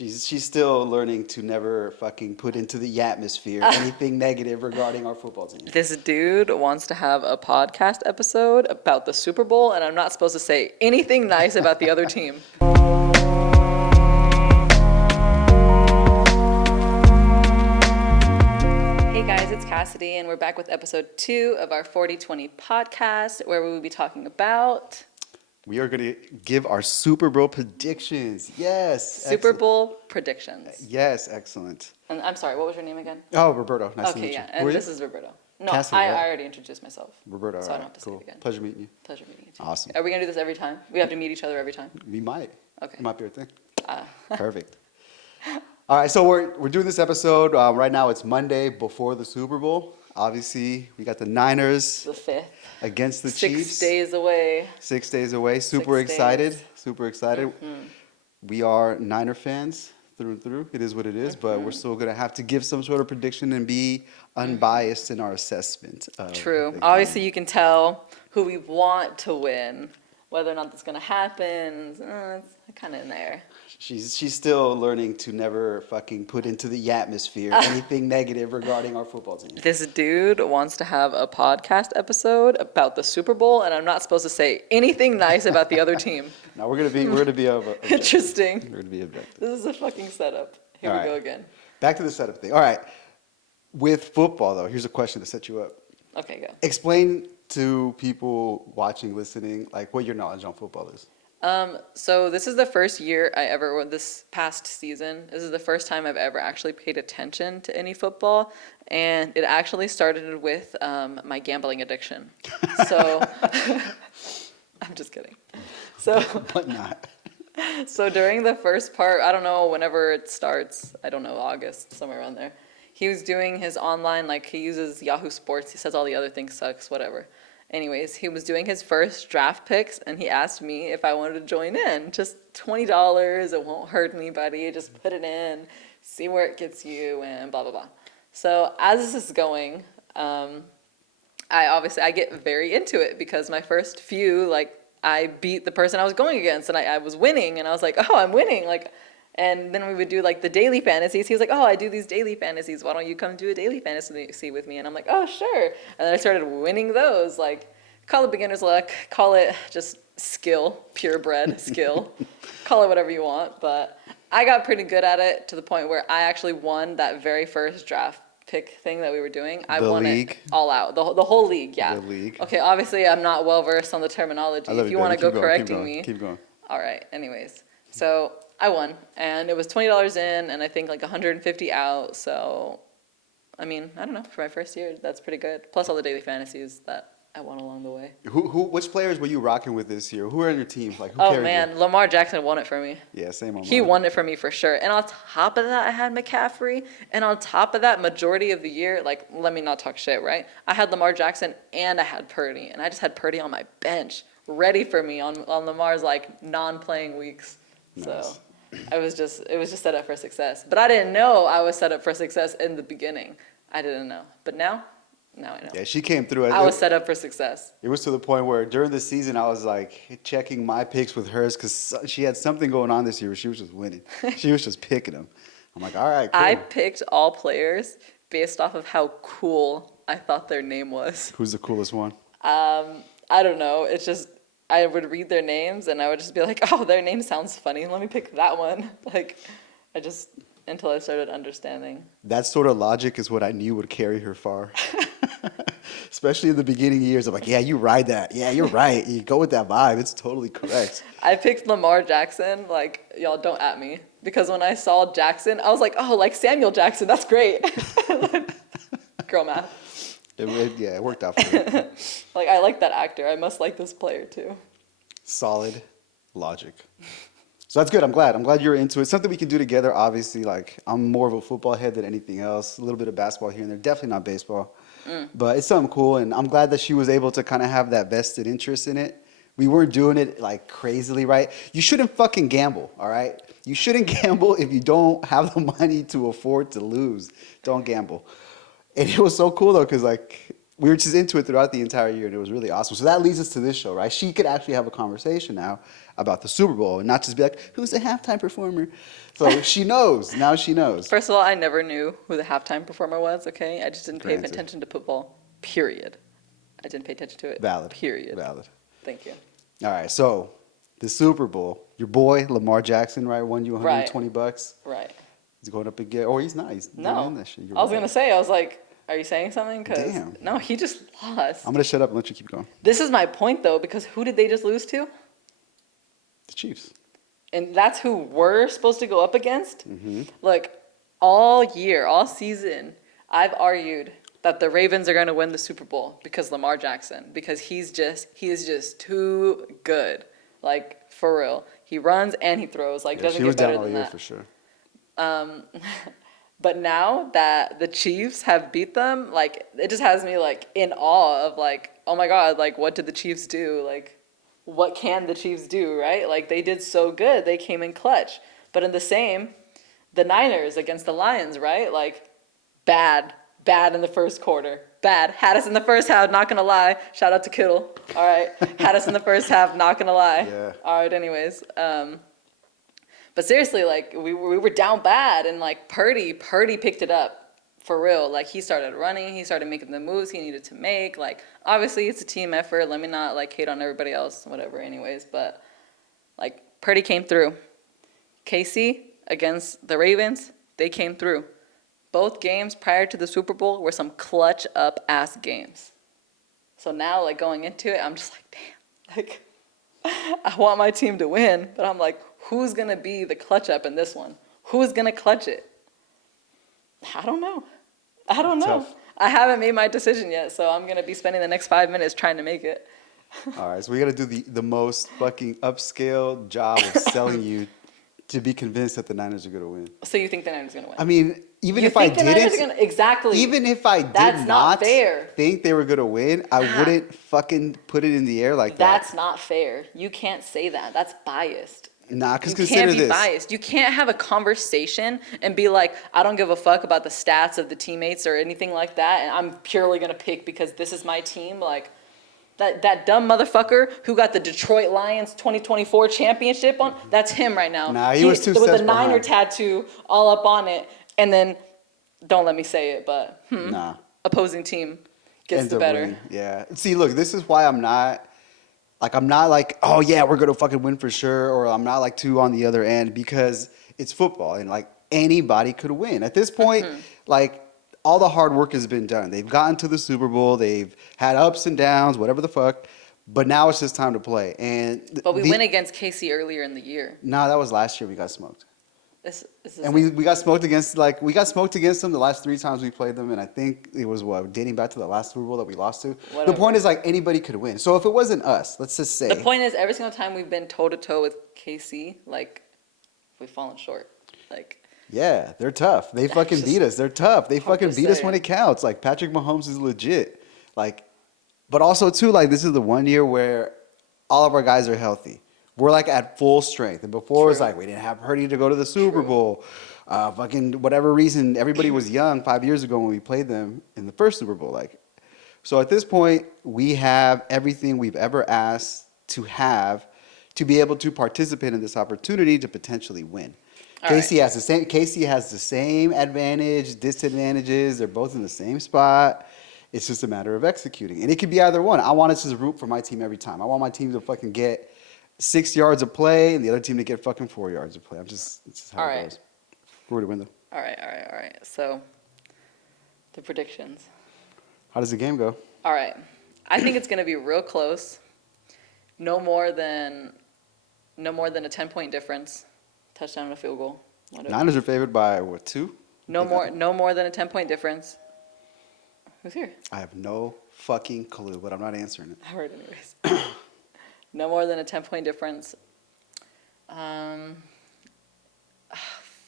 She's still learning to never fucking put into the atmosphere anything negative regarding our football team. This dude wants to have a podcast episode about the Super Bowl, and I'm not supposed to say anything nice about the other team. Hey guys, it's Cassidy, and we're back with episode 2 of our 40Twenty podcast, where we will be talking about... We are going to give our Super Bowl predictions. Yes. Super Bowl predictions. Yes, excellent. And I'm sorry, what was your name again? Oh, Roberto. Nice to meet you. Okay, yeah, and this is Roberto. No, Cassidy, I right? already introduced myself. Roberto, so I don't have to say cool. it again. Pleasure meeting you. Pleasure meeting you too. Awesome. Are we going to do this every time? We have to meet each other every time? We might. Okay. It might be our thing. Ah. Perfect. All right, so we're doing this episode. Right now it's Monday before the Super Bowl. Obviously, we got the Niners The 5th. against the 6 Chiefs. 6 days away. 6 days away. Super 6 excited. days. Super excited. Mm-hmm. We are Niner fans through and through. It is what it is, but we're still going to have to give some sort of prediction and be unbiased in our assessment. True. Obviously, you can tell who we want to win. Whether or not that's going to happen, it's kind of in there. She's still learning to never fucking put into the atmosphere anything negative regarding our football team. This dude wants to have a podcast episode about the Super Bowl, and I'm not supposed to say anything nice about the other team. No, we're gonna be objective. Interesting. We're gonna be objective. This is a fucking setup. Here All we go right. again. Back to the setup thing. All right. With football, though, here's a question to set you up. Okay, go. Explain to people watching, listening, like what your knowledge on football is. So this is the first year this past season, this is the first time I've ever actually paid attention to any football, and it actually started with my gambling addiction. So, I'm just kidding. So, But not. So during the first part, I don't know, whenever it starts, I don't know, August, somewhere around there, he was doing his online, like he uses Yahoo Sports, he says all the other things sucks, whatever. Anyways, he was doing his first draft picks, and he asked me if I wanted to join in. Just $20, it won't hurt anybody, just put it in, see where it gets you, and blah, blah, blah. So as this is going, I get very into it, because my first few, like, I beat the person I was going against, and I was winning, and I was like, oh, I'm winning, like, and then we would do, like, the daily fantasies. He was like, oh, I do these daily fantasies. Why don't you come do a daily fantasy with me? And I'm like, oh, sure. And then I started winning those. Like, call it beginner's luck. Call it just skill, purebred skill. Call it whatever you want. But I got pretty good at it to the point where I actually won that very first draft pick thing that we were doing. I won it all out. The whole league, yeah. The league. Okay, obviously I'm not well-versed on the terminology. If you want to go correcting me. Keep going. All right, anyways. So I won, and it was $20 in, and I think like 150 out. So, I mean, I don't know. For my first year, that's pretty good. Plus all the daily fantasies that I won along the way. Which players were you rocking with this year? Who are on your team? Like, who Oh carried man, you? Lamar Jackson won it for me. Yeah, same on He mine. won it for me for sure. And on top of that, I had McCaffrey. And on top of that, majority of the year, like, let me not talk shit, right? I had Lamar Jackson and I had Purdy. And I just had Purdy on my bench, ready for me on Lamar's, like, non-playing weeks. Nice. So it was just set up for success. But I didn't know I was set up for success in the beginning. I didn't know. But now I know. Yeah, she came through. I was set up for success. It was to the point where during the season I was like checking my picks with hers because she had something going on this year where she was just winning. She was just picking them. I'm like, all right, cool. I picked all players based off of how cool I thought their name was. Who's the coolest one? I don't know. It's just I would read their names and I would just be like, oh, their name sounds funny. Let me pick that one. Like, until I started understanding. That sort of logic is what I knew would carry her far. Especially in the beginning years. I'm like, yeah, you ride that. Yeah, you're right. You go with that vibe. It's totally correct. I picked Lamar Jackson. Like, y'all don't at me. Because when I saw Jackson, I was like, oh, like Samuel Jackson. That's great. Girl math. It worked out for me. Like, I like that actor. I must like this player, too. Solid logic. So that's good. I'm glad you're into it. Something we can do together, obviously. Like, I'm more of a football head than anything else. A little bit of basketball here and there. Definitely not baseball. But it's something cool, and I'm glad that she was able to kind of have that vested interest in it. We weren't doing it, like, crazily, right? You shouldn't fucking gamble, all right? You shouldn't gamble if you don't have the money to afford to lose. Don't gamble. And it was so cool, though, because, like, we were just into it throughout the entire year, and it was really awesome. So that leads us to this show, right? She could actually have a conversation now about the Super Bowl and not just be like, who's the halftime performer? So she knows. Now she knows. First of all, I never knew who the halftime performer was, okay? I just didn't pay Granted. attention to football, period. I didn't pay attention to it. Valid. Period. Valid. Thank you. All right, so the Super Bowl, your boy Lamar Jackson, right, won you Right. $120. Right. He's going up again. Oh, he's not. He's not No. in that shit. You're I was right. going to say, I was like, are you saying something? 'Cause Damn. no, he just lost. I'm gonna shut up and let you keep going. This is my point, though, because who did they just lose to? The Chiefs. And that's who we're supposed to go up against? Mm-hmm. Look, all year, all season, I've argued that the Ravens are going to win the Super Bowl because Lamar Jackson, because he is just too good. Like, for real. He runs and he throws. Like, doesn't she was get better down all than year that. for sure. But now that the Chiefs have beat them, like, it just has me, like, in awe of, like, oh my God, like, what did the Chiefs do? Like, what can the Chiefs do, right? Like, they did so good. They came in clutch. But in the same, the Niners against the Lions, right? Like, bad in the first quarter. Bad. Had us in the first half, not gonna lie. Shout out to Kittle. All right. Had us in the first half, not gonna lie. Yeah. All right, anyways. But seriously, like, we were down bad, and, like, Purdy picked it up for real. Like, he started running. He started making the moves he needed to make. Like, obviously, it's a team effort. Let me not, like, hate on everybody else, whatever, anyways. But, like, Purdy came through. KC against the Ravens, they came through. Both games prior to the Super Bowl were some clutch up ass games. So now, like, going into it, I'm just like, damn, like, I want my team to win, but I'm like, who's gonna be the clutch up in this one? Who's gonna clutch it? I don't know. Tough. I haven't made my decision yet, so I'm gonna be spending the next 5 minutes trying to make it. All right, so we got to do the most fucking upscale job of selling you to be convinced that the Niners are going to win. So you think the Niners are gonna win? I mean, even You if I think the Niners are didn't, gonna exactly? even if I did That's not fair. think they were going to win, I wouldn't fucking put it in the air like that. That's not fair. You can't say that. That's biased. Nah, because You consider can't be this. biased. You can't have a conversation and be like, I don't give a fuck about the stats of the teammates or anything like that, and I'm purely gonna pick because this is my team. Like, that dumb motherfucker who got the Detroit Lions 2024 championship on, that's him right now. Nah, he was two with steps the Niner behind. tattoo all up on it, and then, don't let me say it, but Nah. opposing team gets Ends the up better. winning. Yeah. See, look, this is why I'm not like, oh yeah, we're gonna fucking win for sure, or I'm not like too on the other end because it's football and like anybody could win. At this point, like all the hard work has been done. They've gotten to the Super Bowl, they've had ups and downs, whatever the fuck, but now it's just time to play. And But we went against KC earlier in the year. No, that was last year we got smoked. This is And we got smoked against them the last 3 times we played them, and I think it was dating back to the last Super Bowl that we lost to. The Whatever. point is like anybody could win. So if it wasn't us, let's just say The point is, every single time we've been toe to toe with KC, like, we've fallen short. Like, yeah, they're tough. They fucking just- beat us. They're tough. They fucking just beat us when saying. it counts. Like Patrick Mahomes is legit. Like, but also too, like this is the one year where all of our guys are healthy. We're like at full strength. And before it was True. like we didn't have Purdy to go to the Super True. Bowl. Fucking whatever reason, everybody was young 5 years ago when we played them in the first Super Bowl. Like, so at this point, we have everything we've ever asked to have to be able to participate in this opportunity to potentially win. All Casey has the same. Casey has the same advantage, disadvantages. They're both in the same spot. It's just a matter of executing, and it could be either one. I want to just root for my team every time. I want my team to fucking get 6 yards of play, and the other team to get fucking 4 yards of play. It's just how All it right. goes. We're to win though. all right. So, the predictions. How does the game go? All right. I think it's going to be real close. No more than a 10-point difference. Touchdown and a field goal. Whatever. Niners are favored by what, 2? No more than a 10-point difference. Who's here? I have no fucking clue, but I'm not answering it. I heard anyways. No more than a 10-point difference.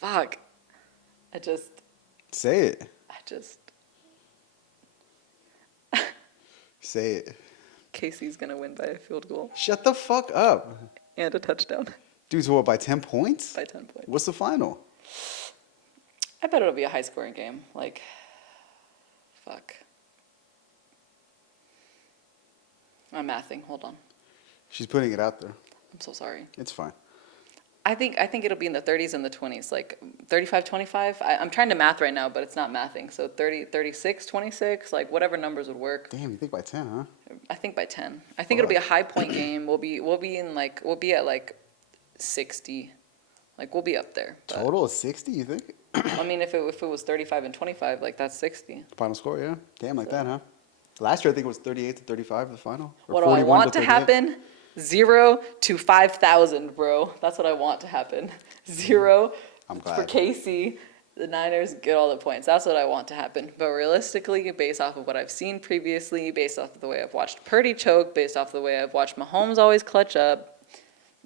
Fuck. Say it. Say it. Casey's gonna win by a field goal Shut the fuck up. and a touchdown Dude, so what, by 10 points? by 10 points. What's the final? I bet it'll be a high-scoring game. Like, fuck. I'm mathing. Hold on. She's putting it out there. I'm so sorry. It's fine. I think it'll be in the 30s and the 20s, like 35, 25. I'm trying to math right now, but it's not mathing. So 30, 36, 26, like whatever numbers would work. Damn, you think by 10, huh? I think by 10. I think it'll be a high point game. We'll be at like 60. Like we'll be up there. But, Total of 60, you think? I mean, if it was 35 and 25, like that's 60. Final score, yeah. Damn, like that, huh? Last year, I think it was 38 to 35, the final. Or What do I 41 want to 38. happen? 0 to 5,000, bro. That's what I want to happen. 0 I'm for glad. KC. The Niners get all the points. That's what I want to happen. But realistically, based off of what I've seen previously, based off of the way I've watched Purdy choke, based off of the way I've watched Mahomes always clutch up,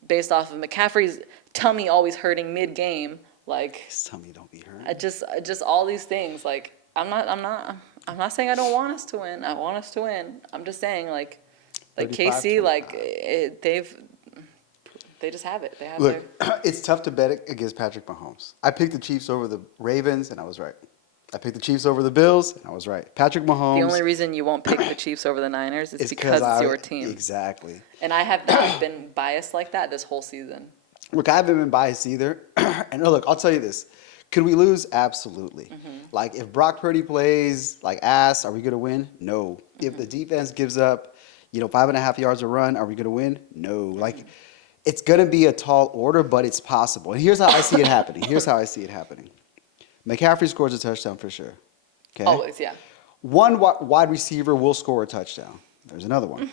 based off of McCaffrey's tummy always hurting mid-game, like His tummy don't be hurt. I just all these things. Like I'm not saying I don't want us to win. I want us to win. I'm just saying like 35, KC, like 25. they just have it. They have Look, it's tough to bet against Patrick Mahomes. I picked the Chiefs over the Ravens, and I was right. I picked the Chiefs over the Bills, and I was right. Patrick Mahomes. The only reason you won't pick the Chiefs over the Niners is because it's your team. Exactly. And I have not been biased like that this whole season. Look, I haven't been biased either. And look, I'll tell you this. Could we lose? Absolutely. Like, if Brock Purdy plays like ass, are we going to win? No. If the defense gives up, 5.5 yards a run, are we going to win? No. Like, it's going to be a tall order, but it's possible. And here's how I see it happening. McCaffrey scores a touchdown for sure. Okay? Always, yeah. One wide receiver will score a touchdown. There's another one.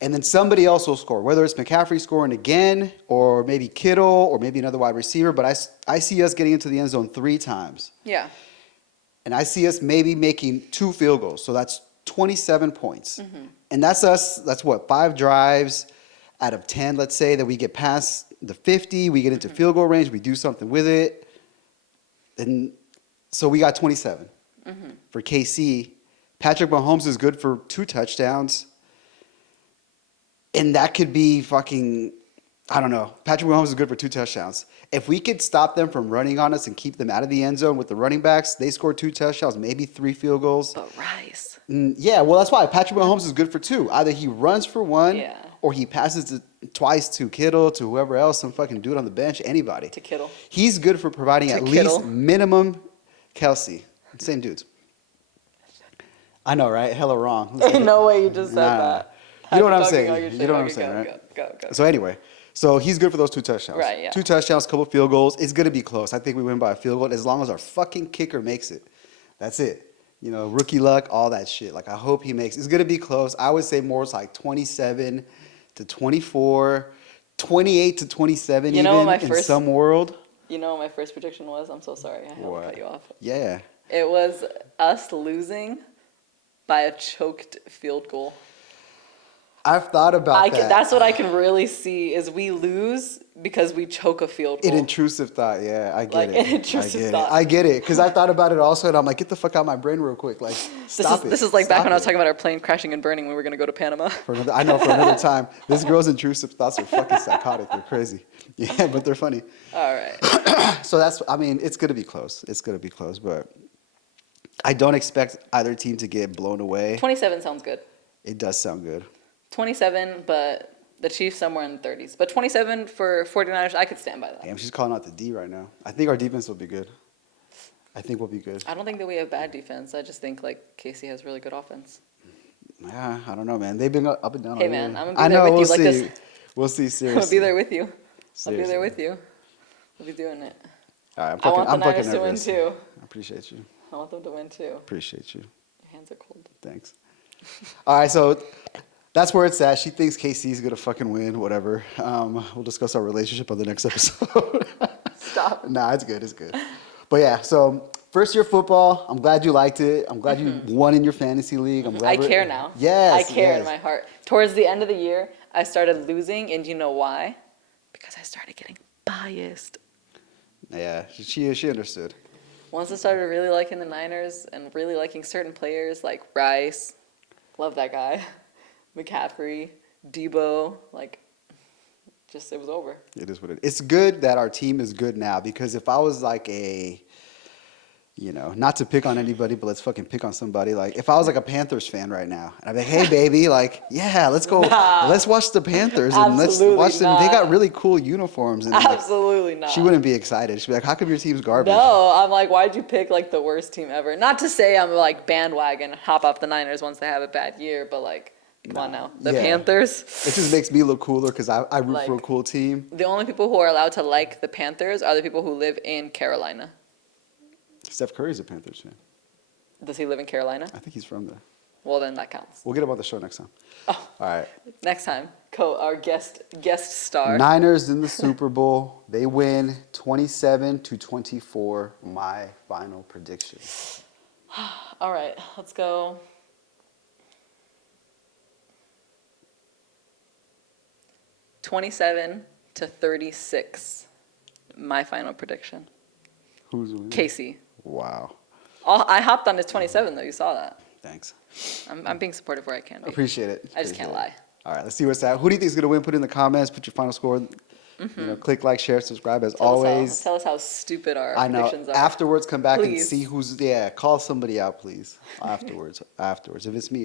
And then somebody else will score, whether it's McCaffrey scoring again or maybe Kittle or maybe another wide receiver. But I see us getting into the end zone 3 times. Yeah. And I see us maybe making 2 field goals. So that's 27 points. And that's us. That's what, 5 drives out of 10, let's say, that we get past the 50. We get into field goal range. We do something with it. And so we got 27. For KC, Patrick Mahomes is good for 2 touchdowns. And that could be fucking, I don't know. Patrick Mahomes is good for 2 touchdowns. If we could stop them from running on us and keep them out of the end zone with the running backs, they score 2 touchdowns, maybe 3 field goals. But Rice. Yeah, well, that's why Patrick Mahomes is good for 2. Either he runs for 1 Yeah. or he passes it twice to Kittle, to whoever else, some fucking dude on the bench, anybody. To Kittle. He's good for providing To at Kittle. least minimum Kelsey. Same dudes. I know, right? Hella wrong. Ain't no way you just said Nah. that. You know what I'm Talking saying? all your You shit. know what I'm Okay, saying, go, right? Go. So anyway, so he's good for those 2 touchdowns. Right, yeah. 2 touchdowns, couple field goals. It's going to be close. I think we win by a field goal as long as our fucking kicker makes it. That's it. Rookie luck, all that shit. Like, I hope he makes it. It's going to be close. I would say more it's like 27 to 24, 28 to 27 You know even what my in first- some world. You know what my first prediction was? I'm so sorry. I had to cut you off. Yeah. It was us losing by a choked field goal. I've thought about that. That's what I can really see is we lose because we choke a field goal. An intrusive thought, yeah, I get Like, it. an intrusive thought. I get it, because I thought about it also, and I'm like, get the fuck out of my brain real quick. Like, stop it. This is like back Stop when I was it. talking about our plane crashing and burning when we were going to go to Panama. For another time. This girl's intrusive thoughts are fucking psychotic. They're crazy. Yeah, but they're funny. All right. So it's going to be close. It's going to be close, but I don't expect either team to get blown away. 27 sounds good. It does sound good. 27, but the Chiefs somewhere in the 30s. But 27 for 49ers, I could stand by that. Damn, she's calling out the D right now. I think our defense will be good. I think we'll be good. I don't think that we have bad defense. I just think like Casey has really good offense. Yeah, I don't know, man. They've been up and down. Hey, all man, year. I'm gonna be there with we'll you like see. this. We'll see, seriously. I'll be there with you. I'll be Seriously. there with you. We'll be doing it. All right, I want the I'm fucking Niners to win nervous. too. I appreciate you. I want them to win too. Appreciate you. Your hands are cold. Thanks. All right, so that's where it's at. She thinks KC's gonna fucking win. Whatever. We'll discuss our relationship on the next episode. Stop. Nah, it's good. It's good. But yeah, so first year football. I'm glad you liked it. I'm glad you won in your fantasy league. I'm glad I care now. Yes. I care yes. in my heart. Towards the end of the year, I started losing, and you know why? Because I started getting biased. Yeah, she understood. Once I started really liking the Niners and really liking certain players like Rice, love that guy, McCaffrey, Debo, like, just it was over. It is what it is. It's good that our team is good now because if I was like a you know, not to pick on anybody, but let's fucking pick on somebody. Like, if I was like a Panthers fan right now, and I'd be like, hey, baby, like, yeah, let's go, Nah. let's watch the Panthers and let's Absolutely watch them. They got not. really cool uniforms. And like, Absolutely not. she wouldn't be excited. She'd be like, how come your team's garbage? No, I'm like, why'd you pick like the worst team ever? Not to say I'm like bandwagon, hop off the Niners once they have a bad year, but like, come on now. The Yeah. Panthers. It just makes me look cooler because I root for a Like- cool team. The only people who are allowed to like the Panthers are the people who live in Carolina. Steph Curry's a Panthers fan. Does he live in Carolina? I think he's from there. Well, then that counts. We'll get him on the show next time. Oh. All right. Next time, our guest star. Niners in the Super Bowl. They win 27-24. My final prediction. All right, let's go. 27-36. My final prediction. Who's winning? Casey. Wow. I hopped on his 27 though. You saw that. Thanks. I'm being supportive where I can be. Appreciate it. I just can't Appreciate lie. it. All right, let's see what's that. Who do you think is going to win? Put it in the comments. Put your final score. You know, click like, share, subscribe as always. Tell us how stupid our I know. predictions are. Afterwards, come back and Please. see who's. Yeah, call somebody out, please. Afterwards. If it's me,